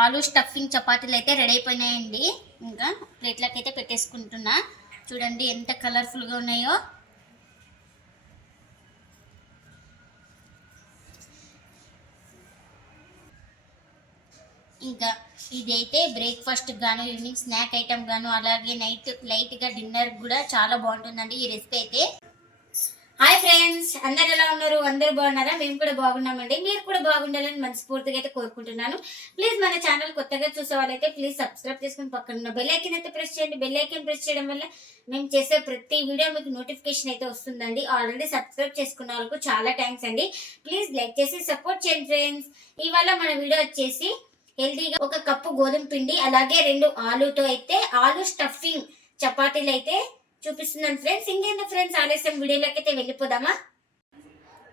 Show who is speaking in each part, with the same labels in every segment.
Speaker 1: ఆలు స్టఫింగ్ చపాతీలు అయితే రెడీ అయిపోయినాయండి. ఇంకా ప్లేట్లకు అయితే పెట్టేసుకుంటున్నా. చూడండి ఎంత కలర్ఫుల్గా ఉన్నాయో. ఇంకా ఇదైతే బ్రేక్ఫాస్ట్ గాను ఈవినింగ్ స్నాక్ ఐటమ్ గాను అలాగే నైట్ లైట్గా డిన్నర్ కూడా చాలా బాగుంటుందండి ఈ రెసిపీ అయితే. హాయ్ ఫ్రెండ్స్ అందరు ఎలా ఉన్నారు? అందరూ బాగున్నారా? మేము కూడా బాగున్నామండి. మీరు కూడా బాగుండాలని మనస్ఫూర్తిగా అయితే కోరుకుంటున్నాను. ప్లీజ్ మన ఛానల్ కొత్తగా చూసే వాళ్ళైతే ప్లీజ్ సబ్స్క్రైబ్ చేసుకుని పక్కన ఉన్న బెల్ ఐకన్ అయితే ప్రెస్ చేయండి. బెల్ ఐకన్ ప్రెస్ చేయడం వల్ల మేము చేసే ప్రతి వీడియో మీకు నోటిఫికేషన్ అయితే వస్తుందండి. ఆల్రెడీ సబ్స్క్రైబ్ చేసుకున్న వాళ్ళకు చాలా థ్యాంక్స్ అండి. ప్లీజ్ లైక్ చేసి సపోర్ట్ చేయండి ఫ్రెండ్స్ ఇవాళ మన వీడియో వచ్చేసి హెల్తీగా ఒక కప్పు గోధుమ పిండి అలాగే రెండు ఆలుతో అయితే ఆలు స్టఫింగ్ చపాతీలు అయితే చూపిస్తున్నాను ఫ్రెండ్స్ ఇంకేంటి ఫ్రెండ్స్ ఆలస్యం వీడియోలోకి అయితే వెళ్ళిపోదామా?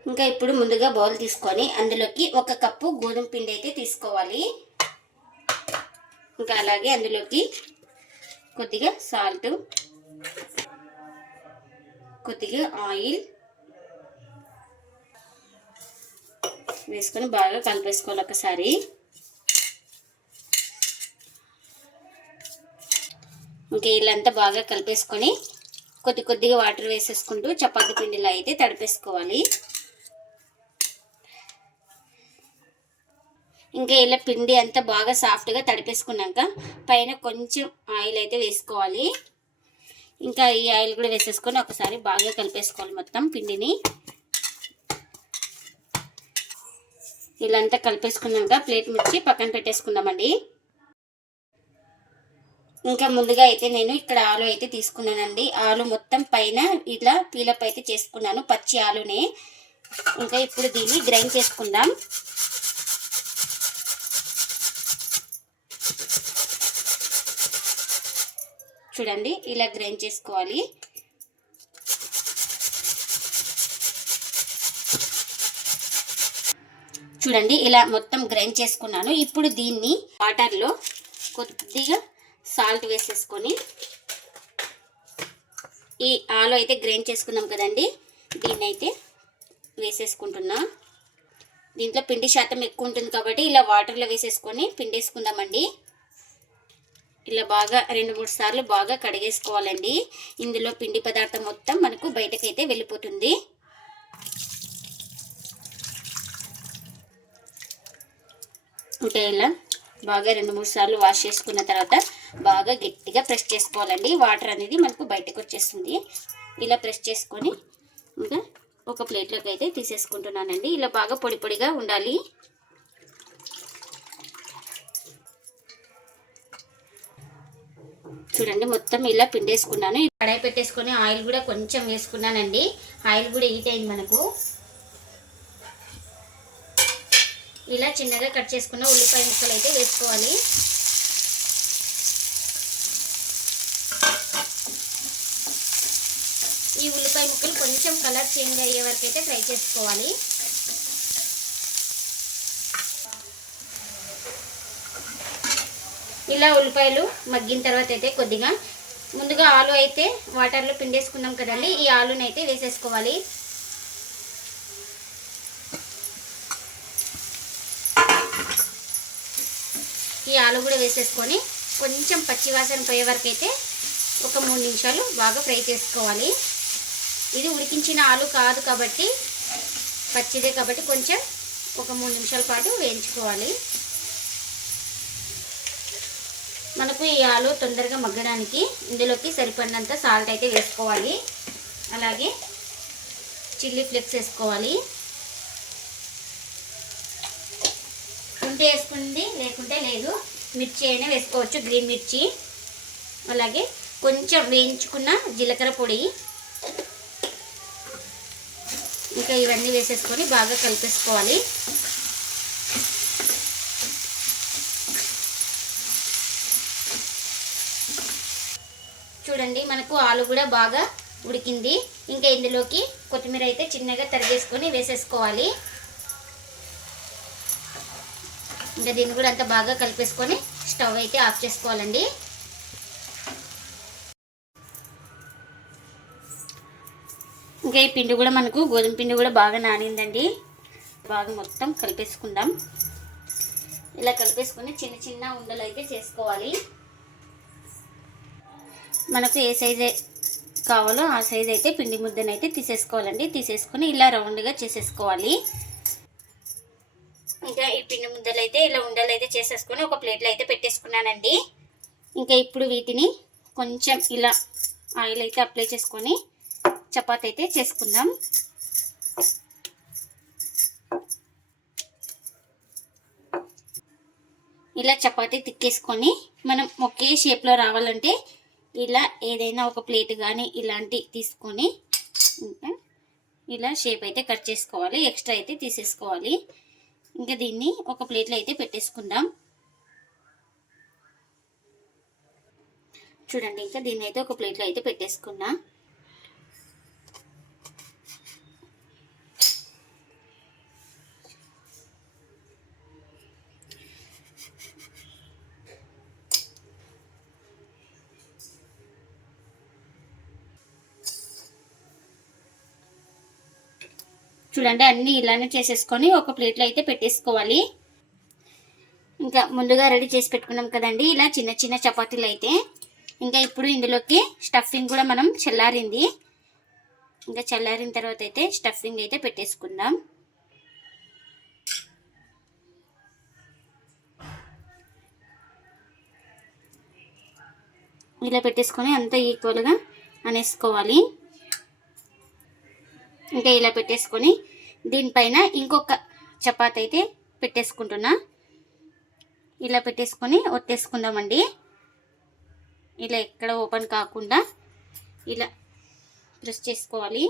Speaker 1: ఇంకా ఇప్పుడు ముందుగా బౌల్ తీసుకొని అందులోకి ఒక కప్పు గోధుమ పిండి అయితే తీసుకోవాలి. ఇంకా అలాగే అందులోకి కొద్దిగా సాల్ట్ కొద్దిగా ఆయిల్ వేసుకొని బాగా కలిపేసుకోవాలి ఒకసారి. ఇంకా వీళ్ళంతా బాగా కలిపేసుకొని కొద్ది కొద్దిగా వాటర్ వేసేసుకుంటూ చపాతి పిండిలో అయితే తడిపేసుకోవాలి. ఇంకా ఇలా పిండి అంతా బాగా సాఫ్ట్గా తడిపేసుకున్నాక పైన కొంచెం ఆయిల్ అయితే వేసుకోవాలి. ఇంకా ఈ ఆయిల్ కూడా వేసేసుకొని ఒకసారి బాగా కలిపేసుకోవాలి మొత్తం పిండిని. ఇలా అంతా కలిపేసుకున్నాక ప్లేట్ మిర్చి పక్కన పెట్టేసుకుందామండి. ఇంకా ముందుగా అయితే నేను ఇక్కడ ఆలు అయితే తీసుకున్నానండి. ఆలు మొత్తం పైన ఇలా పీలప్ అయితే చేసుకున్నాను పచ్చి ఆలునే. ఇంకా ఇప్పుడు దీన్ని గ్రైండ్ చేసుకుందాం. చూడండి ఇలా గ్రైండ్ చేసుకోవాలి. చూడండి ఇలా మొత్తం గ్రైండ్ చేసుకున్నాను. ఇప్పుడు దీన్ని వాటర్లో కొద్దిగా సాల్ట్ వేసేసుకొని ఈ ఆలు అయితే గ్రైండ్ చేసుకున్నాం కదండి. దీన్ని అయితే వేసేసుకుంటున్నా. దీంట్లో పిండి శాతం ఎక్కువ ఉంటుంది కాబట్టి ఇలా వాటర్లో వేసేసుకొని పిండేసుకుందామండి. ఇలా బాగా రెండు మూడు సార్లు బాగా కడిగేసుకోవాలండి. ఇందులో పిండి పదార్థం మొత్తం మనకు బయటకైతే వెళ్ళిపోతుంది. ఇంకా ఇలా? బాగా రెండు మూడు సార్లు వాష్ చేసుకున్న తర్వాత బాగా గట్టిగా ప్రెస్ చేసుకోవాలండి. వాటర్ అనేది మనకు బయటకు వచ్చేస్తుంది. ఇలా ప్రెస్ చేసుకొని ఇంకా ఒక ప్లేట్లోకి అయితే తీసేసుకుంటున్నానండి. ఇలా బాగా పొడి పొడిగా ఉండాలి. చూడండి మొత్తం ఇలా పిండేసుకున్నాను. కడాయి పెట్టేసుకొని ఆయిల్ కూడా కొంచెం వేసుకున్నానండి. ఆయిల్ కూడా హీట్ అయింది మనకు. ఇలా చిన్నగా కట్ చేసుకున్న ఉల్లిపాయ ముక్కలు అయితే వేసుకోవాలి. ఈ ఉల్లిపాయ ముక్కలు కొంచెం కలర్ చేంజ్ అయ్యే వరకు అయితే ఫ్రై చేసుకోవాలి. ఇలా ఉల్లిపాయలు మగ్గిన తర్వాత అయితే కొద్దిగా ముందుగా ఆలు అయితే వాటర్లో పిండేసుకున్నాం కదండి ఈ ఆలునైతే వేసేసుకోవాలి. ఆలు కూడా వేసేసుకొని కొంచెం పచ్చివాసన పోయే వరకు అయితే ఒక మూడు నిమిషాలు బాగా ఫ్రై చేసుకోవాలి. ఇది ఉడికించిన ఆలు కాదు కాబట్టి పచ్చిదే కాబట్టి కొంచెం ఒక మూడు నిమిషాల పాటు వేయించుకోవాలి. మనకు ఈ ఆలు తొందరగా మగ్గడానికి ఇందులోకి సరిపడినంత సాల్ట్ అయితే వేసుకోవాలి. అలాగే చిల్లీ ఫ్లేక్స్ వేసుకోవాలి. ఉంటే వేసుకుంది లేకుంటే లేదు. మిర్చి అయినా వేసుకోవచ్చు గ్రీన్ మిర్చి. అలాగే కొంచెం వేయించుకున్న జీలకర్ర పొడి. ఇంకా ఇవన్నీ వేసేసుకొని బాగా కలిపేసుకోవాలి. చూడండి మనకు ఆలు కూడా బాగా ఉడికింది. ఇంకా ఇందులోకి కొత్తిమీర అయితే చిన్నగా తరిగేసుకొని వేసేసుకోవాలి. ఇంకా దీన్ని కూడా అంతా బాగా కలిపేసుకొని స్టవ్ అయితే ఆఫ్ చేసుకోవాలండి. ఇంకా ఈ పిండి కూడా మనకు గోధుమ పిండి కూడా బాగా నానిందండి. బాగా మొత్తం కలిపేసుకుందాం. ఇలా కలిపేసుకొని చిన్న చిన్న ఉండలు అయితే చేసుకోవాలి. మనకు ఏ సైజ్ కావాలో ఆ సైజ్ అయితే పిండి ముద్దనైతే తీసేసుకోవాలండి. తీసేసుకొని ఇలా రౌండ్గా చేసేసుకోవాలి. ఇంకా ఈ పిండి ముద్దలు అయితే ఇలా ఉండలు అయితే చేసేసుకొని ఒక ప్లేట్లో అయితే పెట్టేసుకున్నానండి. ఇంకా ఇప్పుడు వీటిని కొంచెం ఇలా ఆయిల్ అయితే అప్లై చేసుకొని చపాతి అయితే చేసుకుందాం. ఇలా చపాతీ తిక్కేసుకొని మనం ఒకే షేప్లో రావాలంటే ఇలా ఏదైనా ఒక ప్లేట్ కానీ ఇలాంటి తీసుకొని ఇంకా ఇలా షేప్ అయితే కట్ చేసుకోవాలి ఎక్స్ట్రా అయితే తీసేసుకోవాలి. ఇంకా దీన్ని ఒక ప్లేట్లో అయితే పెట్టేసుకుందాం. చూడండి ఇంకా దీన్ని అయితే ఒక ప్లేట్లో అయితే పెట్టేసుకున్నా. చూడండి అన్నీ ఇలానే చేసేసుకొని ఒక ప్లేట్లో అయితే పెట్టేసుకోవాలి. ఇంకా ముందుగా రెడీ చేసి పెట్టుకున్నాం కదండి ఇలా చిన్న చిన్న చపాతీలు అయితే. ఇంకా ఇప్పుడు ఇందులోకి స్టఫింగ్ కూడా మనం చల్లారింది. ఇంకా చల్లారిన తర్వాత అయితే స్టఫింగ్ అయితే పెట్టేసుకుందాం. ఇలా పెట్టేసుకొని అంతా ఈక్వల్గా అనేసుకోవాలి. ఇంకా ఇలా పెట్టేసుకొని దీనిపైన ఇంకొక చపాతి అయితే పెట్టేసుకుంటున్నా. ఇలా పెట్టేసుకొని ఒత్తేసుకుందామండి. ఇలా ఎక్కడ ఓపెన్ కాకుండా ఇలా ప్రెస్ చేసుకోవాలి.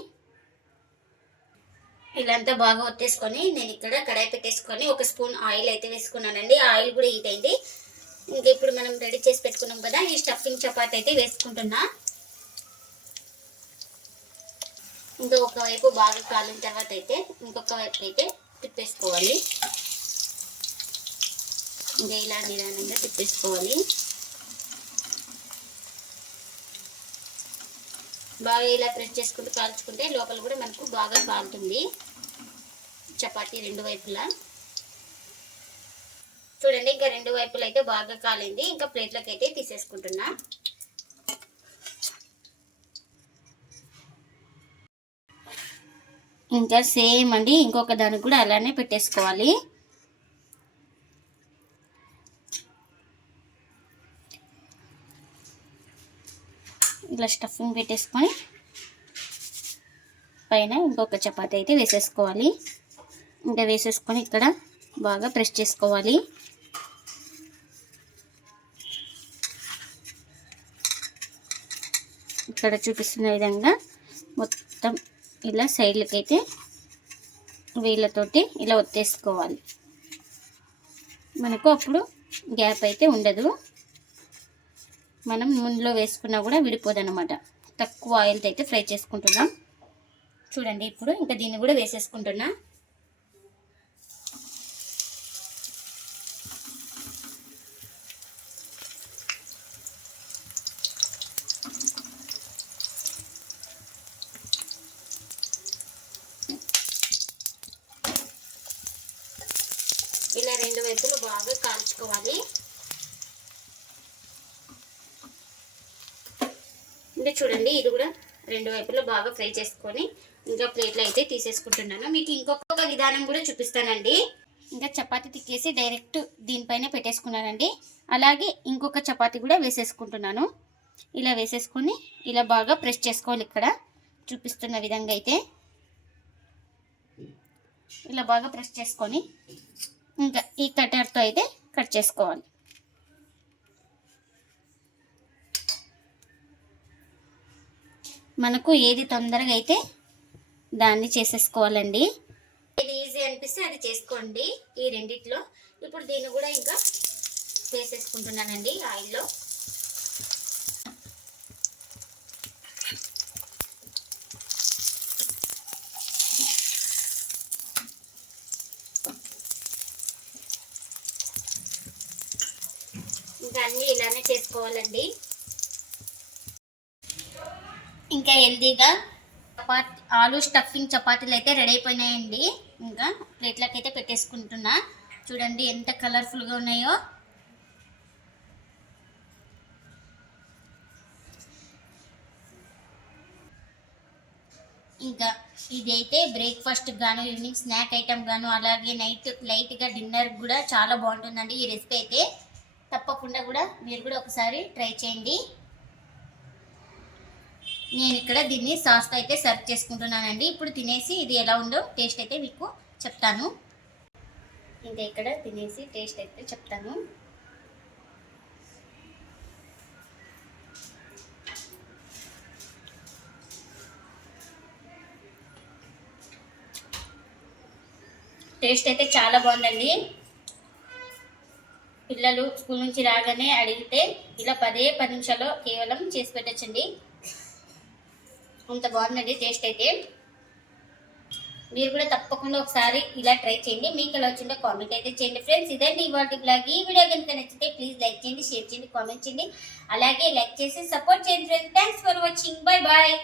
Speaker 1: ఇలా అంతా బాగా ఒత్తేసుకొని నేను ఇక్కడ కడాయి పెట్టేసుకొని ఒక స్పూన్ ఆయిల్ అయితే వేసుకున్నానండి. ఆయిల్ కూడా హీట్ అయింది. ఇంకా ఇప్పుడు మనం రెడీ చేసి పెట్టుకున్నాం కదా ఈ స్టఫింగ్ చపాతి అయితే వేసుకుంటున్నా. ఇంకా ఒకవైపు బాగా కాలిన తర్వాత అయితే ఇంకొక వైపు అయితే తిప్పేసుకోవాలి. ఇంకా ఇలా నిదానంగా తిప్పేసుకోవాలి. బాగా ఇలా ప్రెస్ చేసుకుంటూ కాల్చుకుంటే లోపల కూడా మనకు బాగా కాలుతుంది. చపాతీ రెండు వైపులా. చూడండి ఇంకా రెండు వైపులు అయితే బాగా కాలింది. ఇంకా ప్లేట్లోకి అయితే తీసేసుకుంటున్నా. ఇంకా సేమ్ అండి. ఇంకొక దానికి కూడా అలానే పెట్టేసుకోవాలి. ఇలా స్టఫింగ్ పెట్టేసుకొని పైన ఇంకొక చపాతి అయితే వేసేసుకోవాలి. ఇంకా వేసేసుకొని ఇక్కడ బాగా ప్రెస్ చేసుకోవాలి. ఇక్కడ చూపిస్తున్న విధంగా మొత్తం ఇలా సైడ్లకి అయితే వీళ్ళతోటి ఇలా ఒత్తేసుకోవాలి. మనకు అప్పుడు గ్యాప్ అయితే ఉండదు. మనం ముందులో వేసుకున్నా కూడా విడిపోదు అనమాట తక్కువ ఆయిల్తో అయితే ఫ్రై చేసుకుంటున్నాం. చూడండి ఇప్పుడు ఇంకా దీన్ని కూడా వేసేసుకుంటున్నా ఇలా రెండు వైపులు బాగా కాల్చుకోవాలి. ఇంకా చూడండి ఇది కూడా రెండు వైపులు బాగా ఫ్రై చేసుకొని ఇంకా ప్లేట్లో అయితే తీసేసుకుంటున్నాను. మీకు ఇంకొక విధానం కూడా చూపిస్తానండి. ఇంకా చపాతీ తిక్కేసి డైరెక్ట్ దీనిపైన పెట్టేసుకున్నానండి. అలాగే ఇంకొక చపాతీ కూడా వేసేసుకుంటున్నాను. ఇలా వేసేసుకొని ఇలా బాగా ప్రెస్ చేసుకోవాలి ఇక్కడ. చూపిస్తున్న విధంగా అయితే. ఇలా బాగా ప్రెస్ చేసుకొని ఇంకా ఈ కటర్తో అయితే కట్ చేసుకోవాలి. మనకు ఏది తొందరగా అయితే దాన్ని చేసేసుకోవాలండి. ఇది ఈజీ అనిపిస్తే అది చేసుకోండి ఈ రెండిట్లో. ఇప్పుడు దీన్ని కూడా ఇంకా వేసేసుకుంటున్నానండి ఆయిల్లో. ఇంకా అన్నీ ఇలానే చేసుకోవాలండి. ఇంకా హెల్దీగా చపాతి ఆలు స్టఫింగ్ చపాతీలు అయితే రెడీ అయిపోయినాయండి. ఇంకా ప్లేట్లకి అయితే పెట్టేసుకుంటున్నా. చూడండి ఎంత కలర్ఫుల్గా ఉన్నాయో. ఇంకా ఇదైతే బ్రేక్ఫాస్ట్ గాను ఈవినింగ్ స్నాక్ ఐటమ్ గాను అలాగే నైట్ లైట్గా డిన్నర్ కూడా చాలా బాగుంటుందండి ఈ రెసిపీ అయితే. తప్పకుండా కూడా మీరు కూడా ఒకసారి ట్రై చేయండి. నేను ఇక్కడ దీన్ని సాస్తో అయితే సర్వ్ చేసుకుంటున్నానండి. ఇప్పుడు తినేసి ఇది ఎలా ఉందో టేస్ట్ అయితే మీకు చెప్తాను. ఇంకా ఇక్కడ తినేసి టేస్ట్ అయితే చెప్తాను. టేస్ట్ అయితే చాలా బాగుందండి. పిల్లలు స్కూల్ నుంచి రాగానే అడిగితే ఇలా పదే పది నిమిషాల్లో కేవలం చేసి పెట్టచ్చండి. అంత బాగుందండి టేస్ట్ అయితే. మీరు కూడా తప్పకుండా ఒకసారి ఇలా ట్రై చేయండి. మీకు ఎలా వచ్చిందో కామెంట్ అయితే చేయండి. ఫ్రెండ్స్ ఇదండి ఇవాటి బ్లాగ్. ఈ వీడియో కనుక నచ్చితే ప్లీజ్ లైక్ చేయండి షేర్ చేయండి కామెంట్ చేయండి. అలాగే లైక్ చేసి సపోర్ట్ చేయండి friends. Thanks for watching. Bye bye.